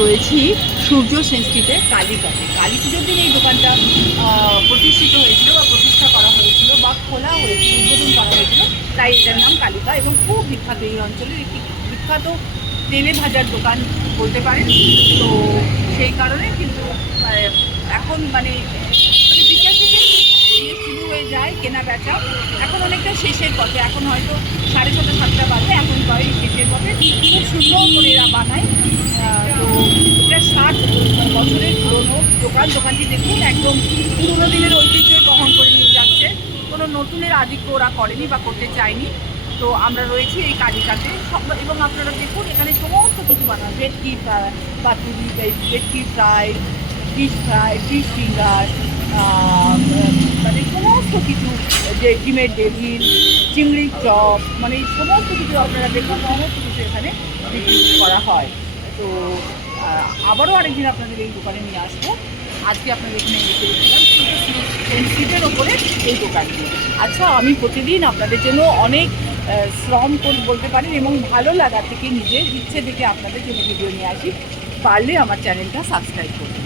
রয়েছি সূর্য সেনস্ট্রিটে কালীঘাটে। কালী পুজোর দিন এই দোকানটা প্রতিষ্ঠিত হয়েছিল বা প্রতিষ্ঠা করা হয়েছিল বা খোলা হয়েছিল, উদ্বোধন করা হয়েছিল, তাই এটার নাম কালীঘাট এবং খুব বিখ্যাত এই অঞ্চলের একটি বিখ্যাত তেলে ভাজার দোকান বলতে পারেন। তো সেই কারণে কিন্তু এখন মানে বিকেল থেকে শুরু হয়ে যায় কেনা বেচা। এখন অনেকটা শেষের পথে, এখন হয়তো 6:30 7টা বাজে, এখন প্রায় শেষের পথে। খুব সুন্দর করে এরা বানায়। তো এটা 60 বছরের পুরনো দোকান। দোকানটি দেখুন একদম পুরোনো দিনের ঐতিহ্যের বহন করে নিয়ে যাচ্ছে, কোনো নতুনের আধিক্য ওরা করেনি বা করতে চায়নি। তো আমরা রয়েছি এই কালীঘাটে সব, এবং আপনারা দেখুন এখানে সমস্ত কিছু বানানো, ভেটকি পাতুরি, ভেটকি fry, fish fry, fish finger, মানে সমস্ত কিছু, যে ডিমের ডেভিল, চিংড়ির চপ, মানে এই সমস্ত কিছু আপনারা দেখুন, সমস্ত কিছু এখানে বিক্রি করা হয়। তো আবারও আরেকদিন আপনাদের এই দোকানে নিয়ে আসবো। আজকে আপনাদের এখানে এসে দেখছিলাম সিটের ওপরে এই দোকানটি। আচ্ছা, আমি প্রতিদিন আপনাদের জন্য অনেক শ্রম করে বলতে পারেন এবং ভালো লাগা থেকে নিজের ইচ্ছে থেকে আপনাদের জন্য ভিডিও নিয়ে আসি। পারলে আমার চ্যানেলটা সাবস্ক্রাইব করুন।